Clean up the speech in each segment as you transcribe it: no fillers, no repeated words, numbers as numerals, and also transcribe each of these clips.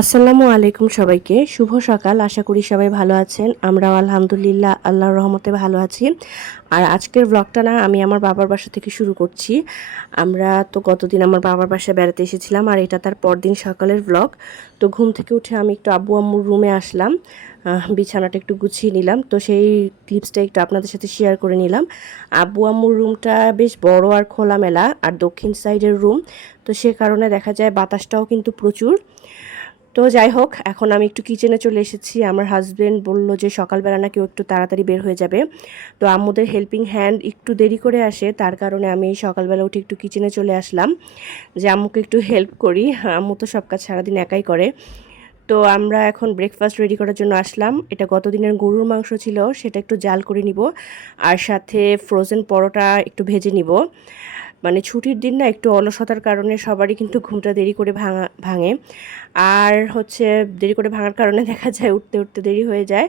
আসসালামু আলাইকুম সবাইকে। শুভ সকাল। আশা করি সবাই ভালো আছেন। আমরাও আলহামদুলিল্লাহ আল্লাহর রহমতে ভালো আছি। আর আজকের ব্লগটা না আমি আমার বাবার বাসা থেকে শুরু করছি। আমরা তো গতদিন আমার বাবার বাসায় বেড়াতে এসেছিলাম আর এটা তার পরদিন সকালের ব্লগ। তো ঘুম থেকে উঠে আমি একটু আব্বু আম্মুর রুমে আসলাম। বিছানাটা একটু গুছিয়ে নিলাম। তো সেই টিপসটা একটু আপনাদের সাথে শেয়ার করে নিলাম। আব্বু আম্মুর রুমটা বেশ বড় আর খোলামেলা আর দক্ষিণ সাইডের রুম। তো সে কারণে দেখা যায় বাতাসটাও কিন্তু প্রচুর। তো যাই হোক, এখন আমি একটু কিচেনে চলে এসেছি। আমার হাজবেন্ড বলল যে সকালবেলা না কেউ একটু তাড়াতাড়ি বের হয়ে যাবে। তো আম্মুদের হেল্পিং হ্যান্ড একটু দেরি করে আসে, তার কারণে আমি সকালবেলা উঠে একটু কিচেনে চলে আসলাম যে আম্মুকে একটু হেল্প করি। আম্মু তো সব কাজ সারাদিন একাই করে। তো আমরা এখন ব্রেকফাস্ট রেডি করার জন্য আসলাম। এটা গতদিনের গরুর মাংস ছিল, সেটা একটু জাল করে নিব আর সাথে ফ্রোজেন পরোটা একটু ভেজে নিব। মানে ছুটির দিন না একটু অলসতার কারণে সবারই কিন্তু ঘুমটা দেরি করে ভাঙে। আর হচ্ছে দেরি করে ভাঙার কারণে দেখা যায় উঠতে উঠতে দেরি হয়ে যায়।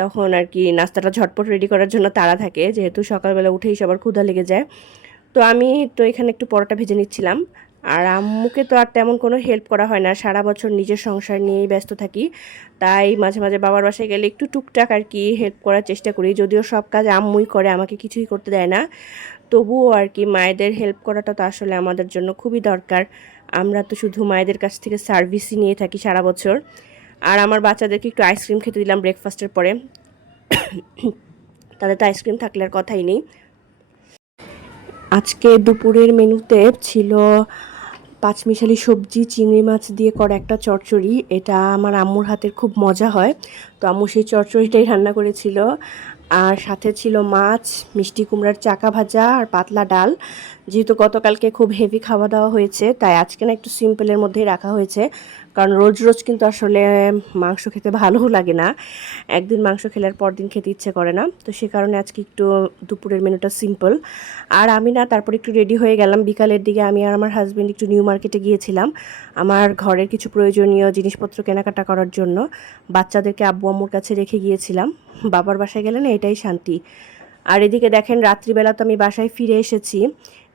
তখন আর কি নাস্তাটা ঝটপট রেডি করার জন্য তাড়া থাকে, যেহেতু সকালবেলা উঠেই সবার ক্ষুধা লেগে যায়। তো আমি তো এখানে একটু পরোটা ভেজে নিচ্ছিলাম। আর আম্মুকে তো আর তেমন কোনো হেল্প করা হয় না, সারা বছর নিজের সংসার নিয়েই ব্যস্ত থাকি। তাই মাঝে মাঝে বাবার বাসায় গেলে একটু টুকটাক আর কি হেল্প করার চেষ্টা করি, যদিও সব কাজ আম্মুই করে, আমাকে কিছুই করতে দেয় না। তবুও আর কি মায়েদের হেল্প করাটা তো আসলে আমাদের জন্য খুবই দরকার। আমরা তো শুধু মায়েদের কাছ থেকে সার্ভিসই নিয়ে থাকি সারা বছর। আর আমার বাচ্চাদেরকে একটু আইসক্রিম খেতে দিলাম ব্রেকফাস্টের পরে। তাদের তো আইসক্রিম থাকলে আর কথাই নেই। আজকে দুপুরের মেনুতে ছিল পাঁচমিশালি সবজি, চিংড়ি মাছ দিয়ে করা একটা চচ্চড়ি। এটা আমার আম্মুর হাতের খুব মজা হয়। তো আম্মু সেই চচ্চড়িটাই রান্না করেছিল। আর সাথে ছিল মাছ, মিষ্টি কুমড়ার চাকা ভাজা আর পাতলা ডাল। যেহেতু গতকালকে খুব হেভি খাওয়া দাওয়া হয়েছে, তাই আজকে না একটু সিম্পলের মধ্যেই রাখা হয়েছে। কারণ রোজ রোজ কিন্তু আসলে মাংস খেতে ভালোও লাগে না। একদিন মাংস খেলে আর পরদিন খেতে ইচ্ছে করে না। তো সে কারণে আজকে একটু দুপুরের মেনুটা সিম্পল। আর আমি না তারপর একটু রেডি হয়ে গেলাম। বিকালের দিকে আমি আর আমার হাজব্যান্ড একটু নিউ মার্কেটে গিয়েছিলাম আমার ঘরের কিছু প্রয়োজনীয় জিনিসপত্র কেনাকাটা করার জন্য। বাচ্চাদেরকে আব্বু আম্মুর কাছে রেখে গিয়েছিলাম। বাবার বাসায় গেলে না এটাই শান্তি। আর এদিকে দেখেন রাত্রিবেলা তো আমি বাসায় ফিরে এসেছি।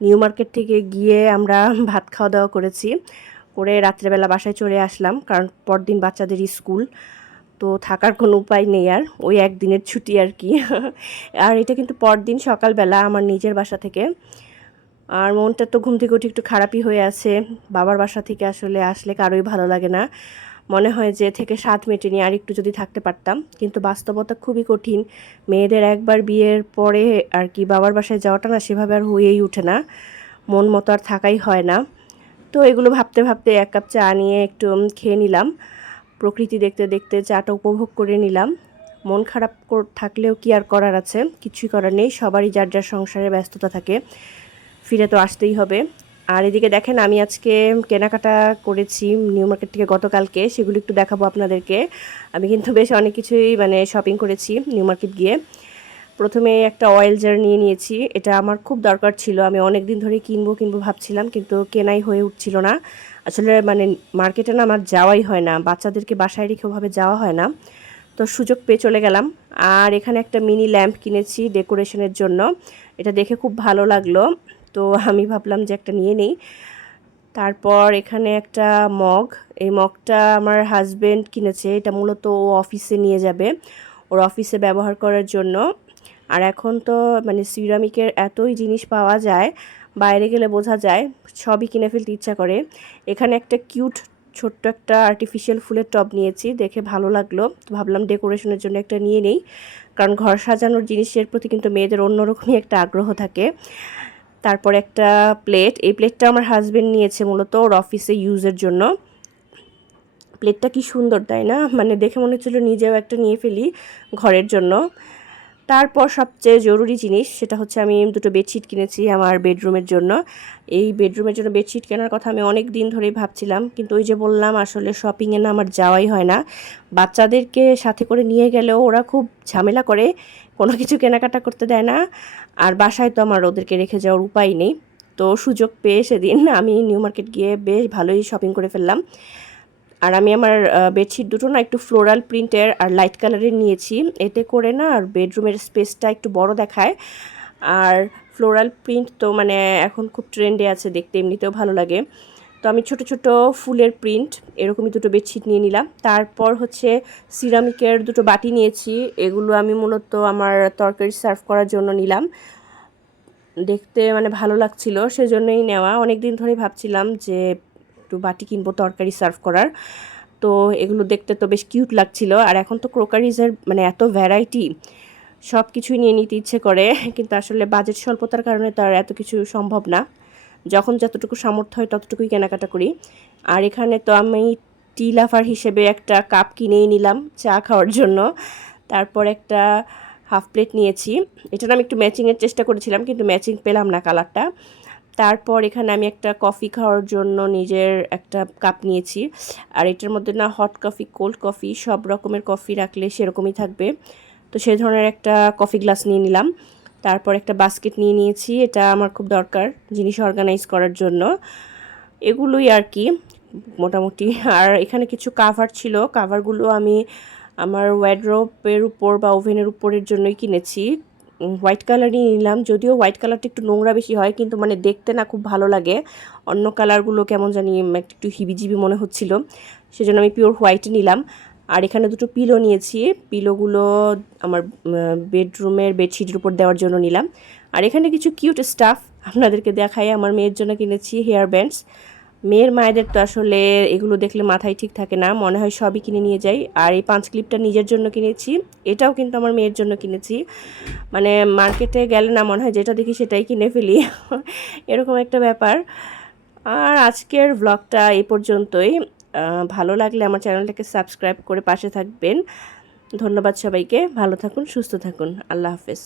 নিউ মার্কেট থেকে গিয়ে আমরা ভাত খাওয়া দাওয়া করেছি, করে রাত্রেবেলা বাসায় চলে আসলাম, কারণ পরদিন বাচ্চাদের স্কুল। তো থাকার কোনো উপায় নেই, আর ওই একদিনের ছুটি আর কি। আর এটা কিন্তু পরদিন সকালবেলা আমার নিজের বাসা থেকে। আর মনটা তো ঘুম থেকে উঠে একটু খারাপই হয়ে আছে। বাবার বাসা থেকে আসলে আসলে কারোই ভালো লাগে না, মনে হয় যে থেকে স্বাদ মেটেনি, আর একটু যদি থাকতে পারতাম। কিন্তু বাস্তবতা খুবই কঠিন। মেয়েদের একবার বিয়ের পরে আর কি বাবার বাসায় যাওয়াটা না সেভাবে আর হয়েই ওঠে না, মন মতো আর থাকাই হয় না। তো এগুলো ভাবতে ভাবতে এক কাপ চা নিয়ে একটু খেয়ে নিলাম। প্রকৃতি দেখতে দেখতে চাটা উপভোগ করে নিলাম। মন খারাপ থাকলেও কি আর করার আছে, কিছুই করার নেই। সবারই যার যার সংসারে ব্যস্ততা থাকে, ফিরে তো আসতেই হবে। আর এদিকে দেখেন আমি আজকে কেনাকাটা করেছি নিউ মার্কেট থেকে গতকালকে, সেগুলো একটু দেখাবো আপনাদেরকে। আমি কিন্তু বেশ অনেক কিছুই মানে শপিং করেছি নিউ মার্কেট গিয়ে। প্রথমে একটা অয়েল জার নিয়ে নিয়েছি, এটা আমার খুব দরকার ছিল। আমি অনেক দিন ধরে কিনবো কিনবো ভাবছিলাম, কিন্তু কেনাই হয়ে উঠছিল না। আসলে মানে মার্কেটে না আমার যাওয়াই হয় না, বাচ্চাদেরকে বাসায় রেখে ওভাবে যাওয়া হয় না। তো সুযোগ পেয়ে চলে গেলাম। আর এখানে একটা মিনি ল্যাম্প কিনেছি ডেকোরেশনের জন্য, এটা দেখে খুব ভালো লাগলো। তো আমি ভাবলাম যে একটা নিয়ে নিই। তারপর এখানে একটা মগ, এই মগটা আমার হাজবেন্ড কিনেছে। এটা মূলত ও অফিসে নিয়ে যাবে, ওর অফিসে ব্যবহার করার জন্য। আর এখন তো মানে সিরামিকের এতই জিনিস পাওয়া যায়, বাইরে গেলে বোঝা যায়, সবই কিনে ফেলতে ইচ্ছা করে। এখানে একটা কিউট ছোট্ট একটা আর্টিফিশিয়াল ফুলের টব নিয়েছি, দেখে ভালো লাগলো। তো ভাবলাম ডেকোরেশনের জন্য একটা নিয়ে নেই, কারণ ঘর সাজানোর জিনিসের প্রতি কিন্তু মেয়েদের অন্যরকমই একটা আগ্রহ থাকে। তারপর একটা প্লেট, এই প্লেটটা আমার হাজবেন্ড নিয়েছে মূলত ওর অফিসে ইউজের জন্য। প্লেটটা কি সুন্দর তাই না, মানে দেখে মনে হচ্ছিলো নিজেও একটা নিয়ে ফেলি ঘরের জন্য। তারপর সবচেয়ে জরুরি জিনিস, সেটা হচ্ছে আমি দুটো বেডশিট কিনেছি আমার বেডরুমের জন্য। এই বেডরুমের জন্য বেডশিট কেনার কথা আমি অনেক দিন ধরেই ভাবছিলাম, কিন্তু ওই যে বললাম আসলে শপিংয়ে না আমার যাওয়াই হয় না। বাচ্চাদেরকে সাথে করে নিয়ে গেলেও ওরা খুব ঝামেলা করে, কোনো কিছু কেনাকাটা করতে দেয় না। আর বাসায় তো আমার ওদেরকে রেখে যাওয়ার উপায় নেই। তো সুযোগ পেয়ে সেদিন আমি নিউ মার্কেট গিয়ে বেশ ভালোই শপিং করে ফেললাম। আর আমি আমার বেডশিট দুটো না একটু ফ্লোরাল প্রিন্টের আর লাইট কালারের নিয়েছি, এতে করে না আর বেডরুমের স্পেসটা একটু বড় দেখায়। আর ফ্লোরাল প্রিন্ট তো মানে এখন খুব ট্রেন্ডে আছে, দেখতে এমনিতেও ভালো লাগে। তো আমি ছোট ছোট ফুলের প্রিন্ট এরকমই দুটো বেডশিট নিয়ে নিলাম। তারপর হচ্ছে সিরামিকের দুটো বাটি নিয়েছি, এগুলো আমি মূলত আমার তরকারি সার্ভ করার জন্য নিলাম। দেখতে মানে ভালো লাগছিল সেজন্যই নেওয়া। অনেক দিন ধরেই ভাবছিলাম যে একটু বাটি কিনবো তরকারি সার্ভ করার। তো এগুলো দেখতে তো বেশ কিউট লাগছিল। আর এখন তো ক্রোকারিজের মানে এত ভ্যারাইটি, সব কিছুই নিয়ে নিতে ইচ্ছে করে, কিন্তু আসলে বাজেট স্বল্পতার কারণে তো আর এত কিছু সম্ভব না। যখন যতটুকু সামর্থ্য হয় ততটুকুই কেনাকাটা করি। আর এখানে তো আমি টি লাভার হিসেবে একটা কাপ কিনেই নিলাম চা খাওয়ার জন্য। তারপর একটা হাফ প্লেট নিয়েছি, এটা আমি একটু ম্যাচিংয়ের চেষ্টা করেছিলাম কিন্তু ম্যাচিং পেলাম না কালারটা। তারপর এখানে আমি একটা কফি খাওয়ার জন্য নিজের একটা কাপ নিয়েছি। আর এটার মধ্যে না হট কফি, কোল্ড কফি সব রকমের কফি রাখলে সেরকমই থাকবে। তো সেই ধরনের একটা কফি গ্লাস নিয়ে নিলাম। তারপর একটা বাস্কেট নিয়ে নিয়েছি, এটা আমার খুব দরকার জিনিস অর্গানাইজ করার জন্য। এগুলোই আর কি মোটামুটি। আর এখানে কিছু কাভার ছিল, কাভারগুলো আমি আমার ওয়ার্ড্রোবের উপর বা ওভেনের উপরের জন্যই কিনেছি। হোয়াইট কালারই নিলাম, যদিও হোয়াইট কালারটা একটু নোংরা বেশি হয় কিন্তু মানে দেখতে না খুব ভালো লাগে। অন্য কালারগুলো কেমন জানি একটু হিবিজিবি মনে হচ্ছিল, সেজন্য আমি পিওর হোয়াইট নিলাম। আর এখানে দুটো পিলো নিয়েছি, পিলোগুলো আমার বেডরুমের বেডশিটের উপর দেওয়ার জন্য নিলাম। আর এখানে কিছু কিউট স্টাফ আপনাদেরকে দেখাই, আমার মেয়ের জন্য কিনেছি হেয়ার ব্যান্ডস। মেয়ের মায়েদের তো আসলে এগুলো দেখলে মাথায় ঠিক থাকে না, মনে হয় সবই কিনে নিয়ে যাই। আর এই পাঁচ ক্লিপটা নিজের জন্য কিনেছি, এটাও কিন্তু আমার মেয়ের জন্য কিনেছি। মানে মার্কেটে গেলে না মনে হয় যেটা দেখি সেটাই কিনে ফেলি এরকম একটা ব্যাপার। আর আজকের ব্লগটা এই পর্যন্তই। ভালো লাগলে আমার চ্যানেলটাকে সাবস্ক্রাইব করে পাশে থাকবেন। ধন্যবাদ সবাইকে, ভালো থাকুন, সুস্থ থাকুন, আল্লাহ হাফেজ।